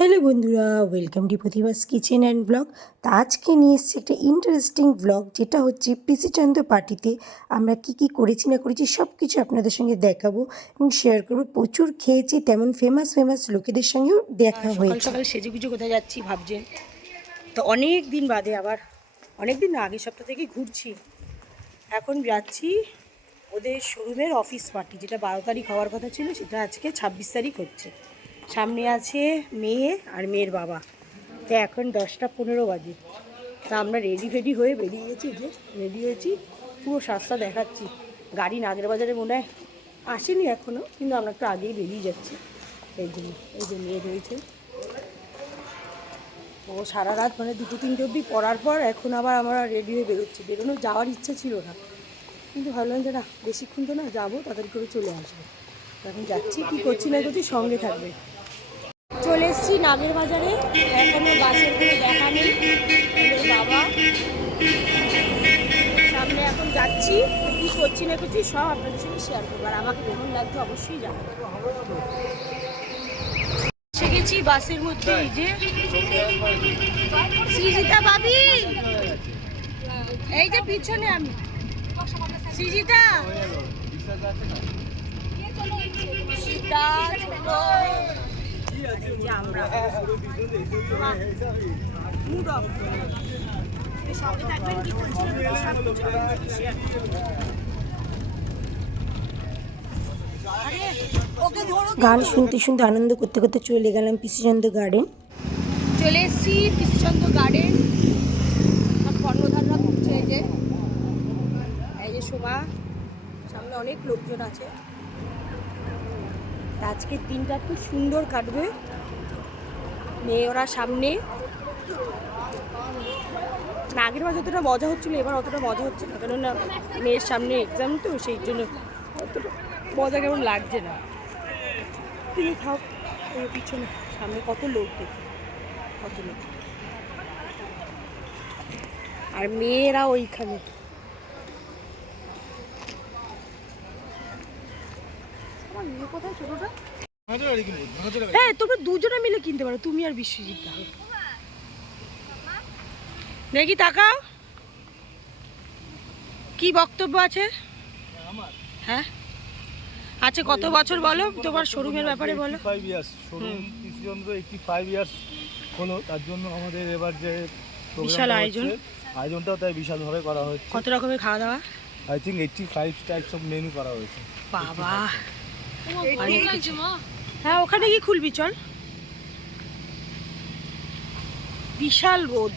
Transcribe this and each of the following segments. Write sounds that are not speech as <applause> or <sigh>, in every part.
Hello বন্ধুরা welcome to Pratibha's kitchen and blog. তা আজকে নিয়ে এসেছি একটা ইন্টারেস্টিং ব্লগ যেটা হচ্ছে পিসিচন্দ্র পার্টিতে আমরা কি কি করেছি না করেছি সব কিছু আপনাদের সঙ্গে দেখাবো এবং শেয়ার করব। প্রচুর খেয়েছি তেমন ফেমাস ফেমাস লোকেদের সঙ্গেও দেখা সকাল হয়েছে। সকাল সেজে গুজে কোথায় যাচ্ছি ভাবছেন তো অনেক দিন বাদে আবার অনেক দিন আগের সপ্তাহ থেকে ঘুরছি। এখন যাচ্ছি ওদের শোরুমের অফিস পার্টি যেটা বারো তারিখ হওয়ার কথা ছিল সেটা আজকে ছাব্বিশ তারিখ হচ্ছে। সামনে আছে মেয়ে আর মেয়ের বাবা। তো এখন দশটা পনেরো বাজে। তা আমরা রেডি ফেডি হয়ে বেরিয়ে গেছি যে রেডি হয়েছি। পুরো রাস্তা দেখাচ্ছি। গাড়ি নাগের বাজারে মনে হয় আসেনি এখনও কিন্তু আমরা একটু আগেই বেরিয়ে যাচ্ছি। এই জন্য এই যে মেয়ে রয়েছে। ও সারা রাত মানে দুটো তিনটে অবধি পড়ার পর এখন আবার আমরা রেডি হয়ে বেরোচ্ছি। বেরোনো যাওয়ার ইচ্ছে ছিল না। কিন্তু ভাবলাম যে না, বেশিক্ষণ তো না, যাব, তাড়াতাড়ি করে চলে আসব। এখন যাচ্ছি, কী করছি না করছি সঙ্গে থাকবে। এসেছি নাগের বাজারে। এখনও গাছের কোনো দেখা নেই। বাবা। সামনে এখন যাচ্ছি। কী করছি না করছি সব আপনাদের সঙ্গে শেয়ার করব। আর আমাকে কেমন লাগছে অবশ্যই জানাব বাসের মধ্যে, এই যে। ভাবি! এই যে পিছনে আমি। গান শুনতে শুনতে আনন্দ করতে করতে চলে গেলাম পিসিচন্দ্র গার্ডেন চলে এসেছি কৃষ্ণচন্দ্র গার্ডেন কর্ণধাররা ঘুরছে এই যে। এই যে শোভা, সামনে অনেক লোকজন আছে। আজকের দিনটা খুব সুন্দর কাটবে। মেয়ে ওরা সামনে। আগের মাঝে অতটা মজা হচ্ছিল, এবার অতটা মজা হচ্ছে না, কেননা মেয়ের সামনে এক্সাম তো, সেই জন্য অতটা মজা কেমন লাগছে না। তুমি খাও পিছনে, সামনে কত লোক দেখি, কত লোক। আর মেয়েরা ওইখানে আমার মেয়ে কোথায় ছোটটা? হ্যাঁ তোমরা দুজনে মিলে কিনতে পারো তুমি আর বিশ্বজিৎ দা। দেখি তাকাও। কি বক্তব্য আছে? হ্যাঁ। আচ্ছা কত বছর বলো তোমার শোরুমের ব্যাপারে বলো। Five years showroom eighty five years হলো তার জন্য আমাদের এবার যে বিশাল আয়োজন। আয়োজনটাও তাই বিশালভাবে করা হচ্ছে। কত রকমের খাওয়া দাওয়া? I think eighty five types of menu করা হয়েছে। বাবা। হ্যাঁ ওখানে গিয়ে খুলবি, চল। বিশাল রোদ।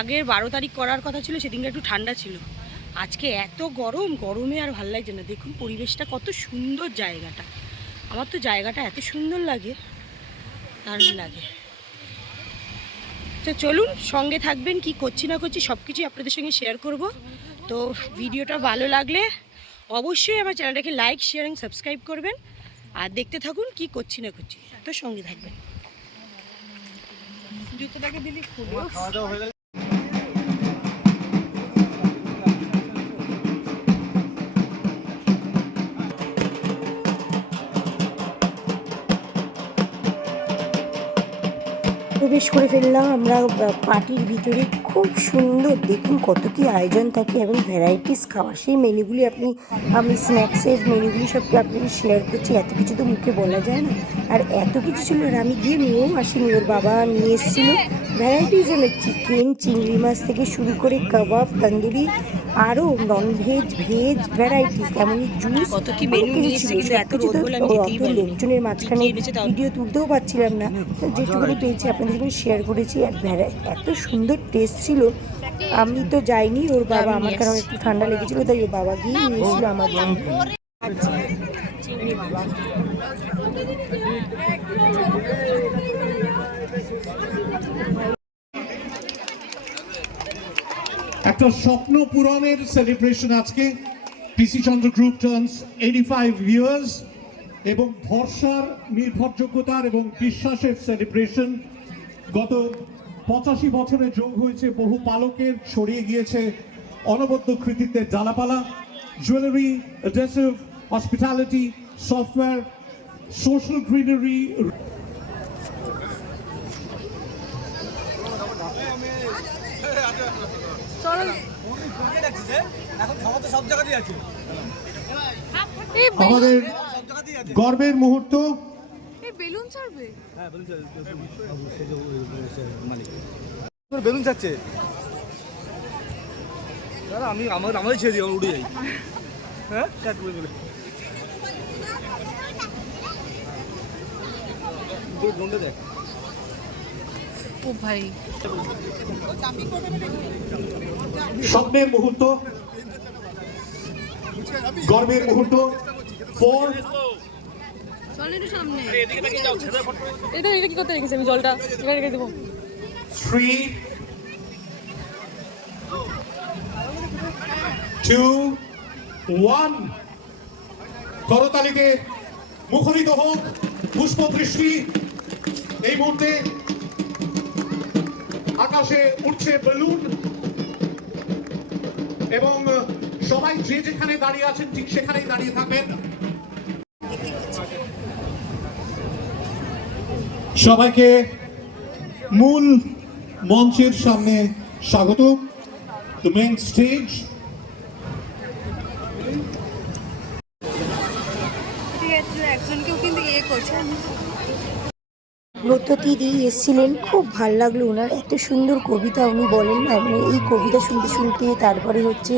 আগের বারো তারিখ করার কথা ছিল সেদিনটা একটু ঠান্ডা ছিল। আজকে এত গরম, গরমে আর ভালো লাগছে না। দেখুন পরিবেশটা কত সুন্দর জায়গাটা। আমার তো জায়গাটা এত সুন্দর লাগে, দারুণ লাগে। তো চলুন, সঙ্গে থাকবেন, কি করছি না করছি সব কিছুই আপনাদের সঙ্গে শেয়ার করব। তো ভিডিওটা ভালো লাগলে অবশ্যই আমার চ্যানেলটাকে লাইক শেয়ার এবং সাবস্ক্রাইব করবেন। আর দেখতে থাকুন কি করছি না করছি। তো সঙ্গে থাকবেন। জুতোটাকে দিলি খুলে। প্রবেশ করে ফেললাম। আমরা পার্টির ভিতরে খুব সুন্দর দেখুন কত কি আয়োজন থাকে এবং ভ্যারাইটিস খাওয়া। সেই মেনুগুলি আপনি, আমি স্ন্যাক্সের মেনুগুলি সব আপনাকে শেয়ার করছি? এত কিছু তো মুখে বলা যায় না। আর এত কিছু ছিল আর আমি গিয়ে নিয়েও আসি ওর বাবা নিয়ে এসেছিল। ভ্যারাইটিস অনেক চিকেন চিংড়ি মাছ থেকে শুরু করে কাবাব তন্দুরি আরও নন ভেজ ভেজ ভ্যারাইটিস তেমনই জুস কত কি নিয়েছে, এত। লোকজনের মাঝখানে ভিডিও তুলতেও পারছিলাম না। তো <laughs> যেটুকুনি পেয়েছি আপনাদের সঙ্গে শেয়ার করেছি। আর এত সুন্দর টেস্ট ছিল। আমি তো যাইনি ওর বাবা আমি আমার কারণ একটু ঠান্ডা লেগেছিল তাই ওর বাবা গিয়ে নিয়েছিল আমার জন্য চিংড়ি মাছ একটা স্বপ্ন পূরণের সেলিব্রেশন আজকে। PC Chandra group turns eighty five years এবং ভরসার, নির্ভরযোগ্যতার এবং বিশ্বাসের সেলিব্রেশন গত পঁচাশি বছরে যোগ হয়েছে, বহু পালকের ছড়িয়ে গিয়েছে অনবদ্য কৃতিত্বের ডালাপালা jewellery adhesive hospitality software social greenery আমাদের গর্বের মুহূর্ত। বেলুন ছাড়বে? বেলুন চাচ্ছে দাদা আমি আমার আমাদের ছেড়ে দিই আমরা উঠে যাই। হ্যাঁ? করে বলে দেখ। ও ভাই স্বপ্নের মুহূর্ত গর্বের মুহূর্ত ফোর চল সামনে। এটা এটা কি করতে রেখেছি আমি জলটা? এটা রেখে দেবো। থ্রি টু ওয়ান করতালিতে মুখরিত হোক পুষ্পবৃষ্টি এই মুহূর্তে আকাশে উঠছে বেলুন। এবং সবাই যে যেখানে দাঁড়িয়ে আছেন, ঠিক সেখানেই দাঁড়িয়ে থাকবেন সবাইকে মূল মঞ্চের সামনে স্বাগত। দ্য মেন স্টেজ ব্রত দিদি এসেছিলেন, খুব ভালো লাগল ওনার। এত সুন্দর কবিতা উনি বলেন না মানে এই কবিতা শুনতে শুনতে, তারপরে হচ্ছে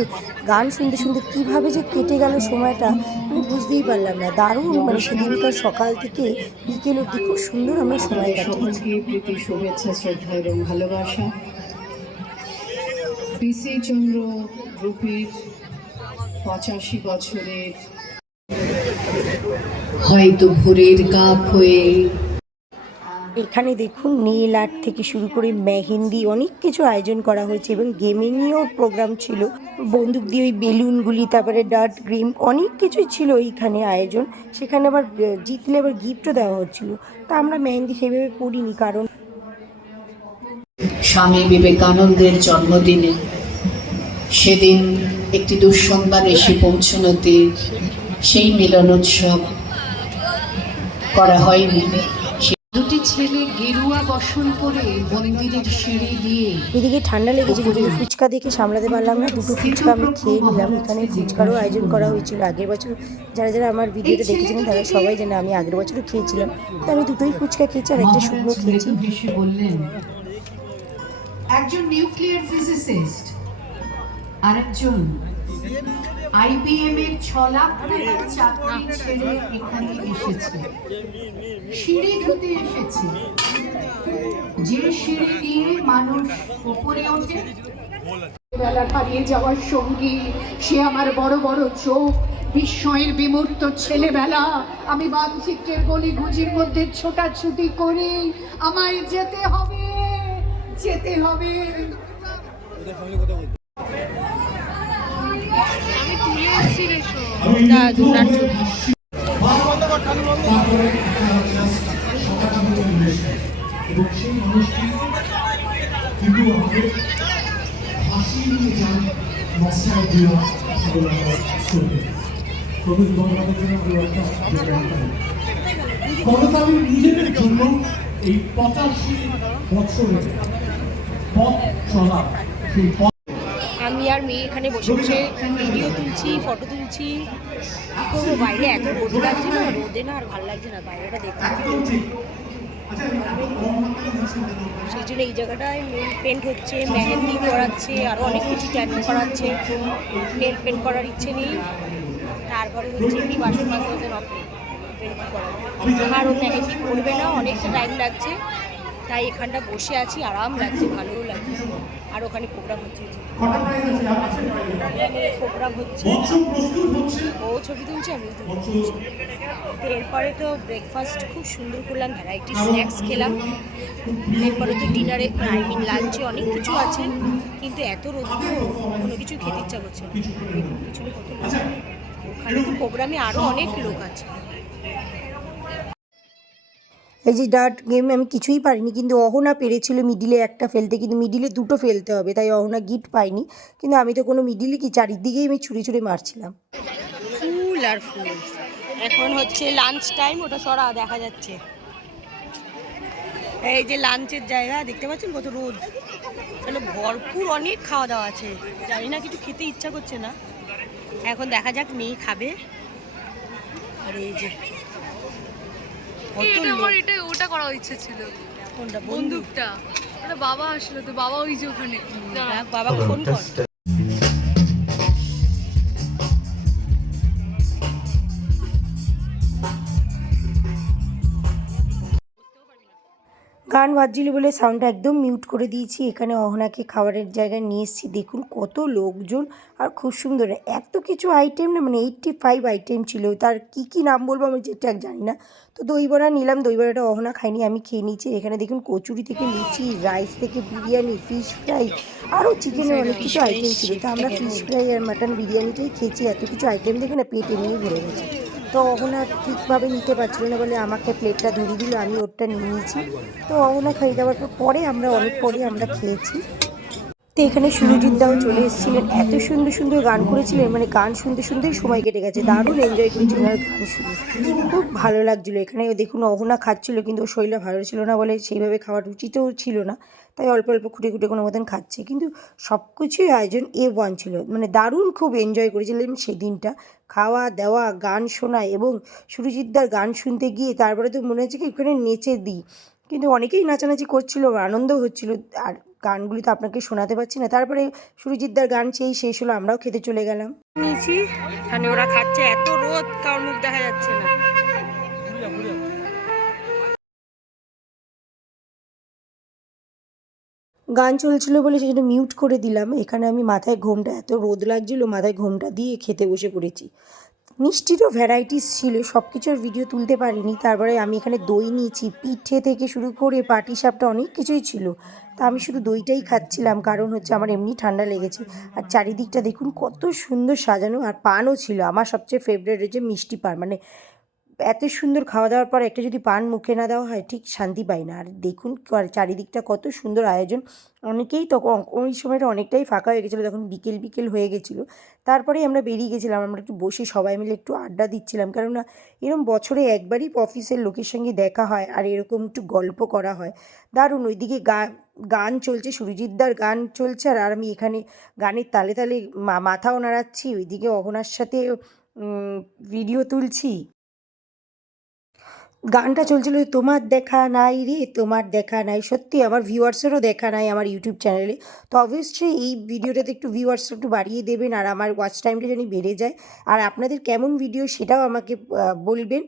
গান শুনতে শুনতে কীভাবে যে কেটে গেল সময়টা, আমি বুঝতেই পারলাম না। দারুণ মানে সেদিনকার সকাল থেকে বিকেল অব্দি খুব সুন্দর আমরা সময় কাটিয়েছি। প্রীতি, শুভেচ্ছা, শ্রদ্ধা এবং ভালোবাসা। পিসি চন্দ্র গ্রুপের পঁচাশি বছরের হয়তো ভোরের কাক হয়ে এখানে দেখুন, নীল আর্ট থেকে শুরু করে মেহেন্দি অনেক কিছু আয়োজন করা হয়েছে এবং গেমিংয়েও প্রোগ্রাম ছিল। বন্দুক দিয়ে ওই বেলুনগুলি, তারপরে ডার্ট গ্রিম অনেক কিছুই ছিল এইখানে আয়োজন। সেখানে আবার জিতলে আবার গিফটও দেওয়া হচ্ছিল। তা আমরা মেহেন্দি সেভাবে পড়িনি কারণ স্বামী বিবেকানন্দের জন্মদিনে সেদিন একটি দুঃসংবাদ এসে পৌঁছনোতে সেই মিলনোৎসব করা হয়নি। দুটি ছেলে গেরুয়া বসন পরে মন্দিরের সিঁড়ি দিয়ে এদিকে ঠান্ডা লেগেছে যদি ফুচকা দেখে সামলাতে পারলাম না দুটো ফুচকা আমি খেয়ে নিলাম। এখানে ফুচকারও আয়োজন করা হয়েছিল। আগের বছর যারা যারা আমার ভিডিওটা দেখেছিলেন তারা সবাই জানে আমি আগের বছরও খেয়েছিলাম। তো আমি দুটোই ফুচকা খেয়েছি আর একটা শুকনো খেয়েছি। বললেন একজন নিউক্লিয়ার ফিজিসিস্ট আরেকজন আইবিএম এর ছ লাখ টাকার চাকরি ছেড়ে এখানে এসেছে। সিঁড়ি ধুতে এসেছে। যে সিঁড়ি দিয়ে মানুষ উপরে ওঠে, বেলা হারিয়ে যাওয়ার সঙ্গী, সে আমার বড় বড় চোখ, বিস্ময়ের বিমূর্ত ছেলেবেলা। আমি মানচিত্রের গলি গুজির মধ্যে ছোটাছুটি করি আমায় যেতে হবে যেতে হবে। আমি তুলে এসেছি রে শো এবং সেই মানুষটি কিন্তু আমাদের হাসি নিয়ে যান মশায় দেওয়া করবে প্রবীণ গণমাধ্যমের জন্য আমরা একটা গণতান্ত্রিক নিজেদের জন্য এই পঁচাশি বছরের পথ চলা সেই আমি আর মেয়ে এখানে বসে বসে ভিডিও তুলছি ফটো তুলছি। কী করব বাইরে? এত রোদ লাগছে না রোদে না আর ভালো লাগছে না বাইরেটা দেখতে সেই জন্য এই জায়গাটায় পেন্ট হচ্ছে মেহেন্দি করাচ্ছে আরও অনেক কিছু ট্যাটু করাচ্ছে। নেল পেন্ট করার ইচ্ছে নেই। তারপরে হচ্ছে এমনি বাসন মাজতে হবে পেন্ট করা আর ও মেহেন্দি করবে না অনেকটা টাইম লাগছে। তাই এখানটা বসে আছি আরাম লাগছে ভালোও লাগছে। আর ওখানে প্রোগ্রাম হচ্ছে। প্রোগ্রাম হচ্ছে। ও ছবি তুলছে আমি তো এরপরে তো ব্রেকফাস্ট খুব সুন্দর করলাম ভ্যারাইটি স্ন্যাক্স খেলাম। এরপরে তো ডিনারে আই মিন লাঞ্চে অনেক কিছু আছে কিন্তু এত রোদ কোনো কিছু খেতে ইচ্ছা করছে না। পিছনে কত লোক। ওখানে তো প্রোগ্রামে আরও অনেক লোক আছে। এই যে ডার্ট গেম আমি কিছুই পারিনি, কিন্তু অহনা পেরেছিল মিডিলে একটা ফেলতে, কিন্তু মিডিলে দুটো ফেলতে হবে, তাই অহনা গিফট পাইনি। কিন্তু আমি তো কোনো মিডিলই কি চারিদিকেই আমি ছুঁড়ে ছুঁড়ে মারছিলাম। ফুল আর ফুল। এখন হচ্ছে লাঞ্চ টাইম ওটা সরা, দেখা যাচ্ছে। এই যে লাঞ্চের জায়গা, দেখতে পাচ্ছেন কত রোদ? তাহলে ভরপুর অনেক খাওয়া দাওয়া আছে। জানি না, কিছু খেতে ইচ্ছা করছে না। এখন দেখা যাক মেয়ে খাবে। আর এই যে এটা আমার এটা ওটা করা ইচ্ছে ছিল। কোনটা বন্দুকটা। ওটা বাবা আসলো তো বাবা ওই যে ওখানে। বাবা বাবাকে ফোন কর। গান বাজছিল বলে সাউন্ডটা একদম মিউট করে দিয়েছি। এখানে অহনাকে খাবারের জায়গায় নিয়ে এসেছি। দেখুন কত লোকজন আর খুব সুন্দর। এত কিছু আইটেম না মানে এইটটি ফাইভ আইটেম ছিল। তার কি কি নাম বলব আমি যেটা জানি না। তো দই বড়া নিলাম দই বড়াটা অহনা খাইনি আমি খেয়ে নিয়েছি। এখানে দেখুন কচুরি থেকে লুচি রাইস থেকে বিরিয়ানি ফিশ ফ্রাই আরও চিকেনের অনেক কিছু আইটেম ছিল। তো আমরা ফিশ ফ্রাই আর মাটন বিরিয়ানিটাই খেয়েছি। এত কিছু আইটেম দেখে না পেট এমনিই ভরে গেছে। তো অহনা ঠিকভাবে নিতে পারছিল না বলে আমাকে প্লেটটা ধরিয়ে দিল, আমি ওরটা নিয়ে নিয়েছি। তো অহনা খাইয়ে যাওয়ার পর পরে আমরা অনেক পরে আমরা খেয়েছি। তো এখানে সুরজিৎ দাও চলে এসেছিলেন। এত সুন্দর সুন্দর গান করেছিলেন মানে গান শুনতে শুনতেই সময় কেটে গেছে। দারুণ এনজয় করেছিলেন আর গান শুনে। খুব ভালো লাগছিল। এখানে দেখুন অহনা খাচ্ছিল, কিন্তু শরীরটা ভালো ছিল না বলে সেইভাবে খাওয়ার উচিতও ছিল না। তাই অল্প অল্প খুঁটে খুঁটে কোনো মতন খাচ্ছে। কিন্তু সব কিছুই আয়োজন এ ওয়ান ছিল। মানে দারুণ খুব এনজয় করেছিলেন সেদিনটা। খাওয়া, দাওয়া, গান শোনা এবং সুরজিৎদার গান শুনতে গিয়ে তারপরে তো মনে হচ্ছে কি এখানে নেচে দিই। কিন্তু অনেকেই নাচানাচি করছিল, আনন্দ হচ্ছিল। আর গানগুলি তো আপনাকে শোনাতে পারছি না। তারপরে সুরজিৎদার গান সেই শেষ হলো, আমরাও খেতে চলে গেলাম। নিয়েছি ওরা খাচ্ছে এত রোদ, কারোর মুখ দেখা যাচ্ছে না। গান চলছিল বলে সেজন্য মিউট করে দিলাম। এখানে আমি মাথায় ঘোমটা, এত রোদ লাগছিল, মাথায় ঘোমটা দিয়ে খেতে বসে পড়েছি। মিষ্টিরও ভ্যারাইটিস ছিল সব কিছুর ভিডিও তুলতে পারিনি। তারপরে আমি এখানে দই নিয়েছি, পিঠে থেকে শুরু করে পাটি সাপটা অনেক কিছুই ছিল। তা আমি শুধু দইটাই খাচ্ছিলাম, কারণ হচ্ছে আমার এমনি ঠান্ডা লেগেছে। আর চারিদিকটা দেখুন কত সুন্দর সাজানো, আর পানও ছিল। আমার সবচেয়ে ফেভারিট হচ্ছে মিষ্টি পান মানে এত সুন্দর খাওয়া দাওয়ার পর একটা যদি পান মুখে না দেওয়া হয়, ঠিক শান্তি পাই না। আর দেখুন চারিদিকটা কত সুন্দর আয়োজন। অনেকেই তখন ওই সময়টা অনেকটাই ফাঁকা হয়ে গেছিল। তখন বিকেল বিকেল হয়ে গেছিল। তারপরেই আমরা বেরিয়ে গেছিলাম। আমরা একটু বসে সবাই মিলে একটু আড্ডা দিচ্ছিলাম। কেননা এরকম বছরে একবারই অফিসের লোকের সঙ্গে দেখা হয় আর এরকম একটু গল্প করা হয়। দারুণ! ওইদিকে গান গান চলছে সুরজিৎদার গান চলছে আর আমি এখানে গানের তালে তালে মাথাও নাড়াচ্ছি। ওইদিকে অহনার সাথে ভিডিও তুলছি। গানটা চলছিল তোমার দেখা নাই রে, তোমার দেখা নাই। সত্যি আমার ভিউয়ার্সেরও দেখা নাই আমার ইউটিউব চ্যানেলে। তো অবশ্যই এই ভিডিওটাতে একটু ভিউয়ার্স একটু বাড়িয়ে দেবেন আর আমার ওয়াচ টাইমটা যেন বেড়ে যায়। আর আপনাদের কেমন ভিডিও সেটাও আমাকে বলবেন।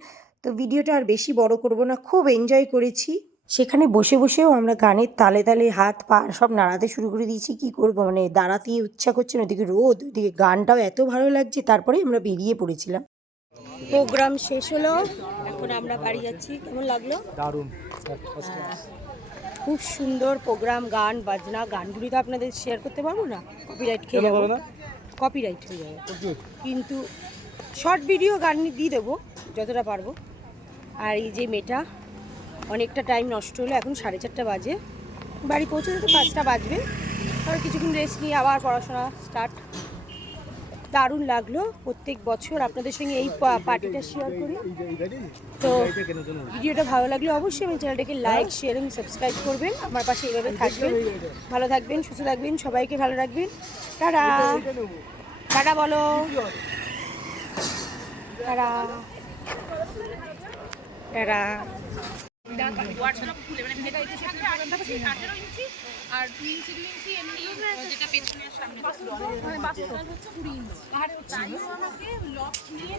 তো ভিডিওটা আর বেশি বড় করব না, খুব এনজয় করেছি। সেখানে বসে বসেও আমরা গানের তালে তালে হাত পা সব নাড়াতে শুরু করে দিয়েছি। কি করব? মানে দাঁড়াতেই ইচ্ছা করছে ওদিকে রোদ, ওদিকে গানটাও এত ভালো লাগছে তারপরে আমরা বেরিয়ে পড়েছিলাম। প্রোগ্রাম শেষ হলো। এখন আমরা বাড়ি যাচ্ছি। কেমন লাগল? দারুণ। খুব সুন্দর প্রোগ্রাম গান বাজনা গানগুলি তো আপনাদের শেয়ার করতে পারব না? কপিরাইট খেয়ে যাব? কপিরাইট হয়ে যাবে। কিন্তু শর্ট ভিডিও গান দিয়ে দেবো যতটা পারব। আর এই যে মেয়েটা অনেকটা টাইম নষ্ট হলো এখন সাড়ে চারটা বাজে। বাড়ি পৌঁছতে তো পাঁচটা বাজবে। আর কিছুক্ষণ রেস্ট নিয়ে আবার পড়াশোনা স্টার্ট দারুণ লাগল। প্রত্যেক বছর আপনাদের সঙ্গে এই পার্টিটা শেয়ার করি। তো ভিডিওটা ভালো লাগলে অবশ্যই আমার চ্যানেলটাকে লাইক শেয়ার এবং সাবস্ক্রাইব করবেন। আমার পাশে এইভাবে থাকবেন। ভালো থাকবেন, সুস্থ থাকবেন, সবাইকে ভালো রাখবেন। টাটা। টাটা বলো। টাটা। টাটা। আর দুই ইঞ্চি দুই ইঞ্চি এমনি যেটা পেছনের সামনে। আর তাই আমাকে লক নিয়ে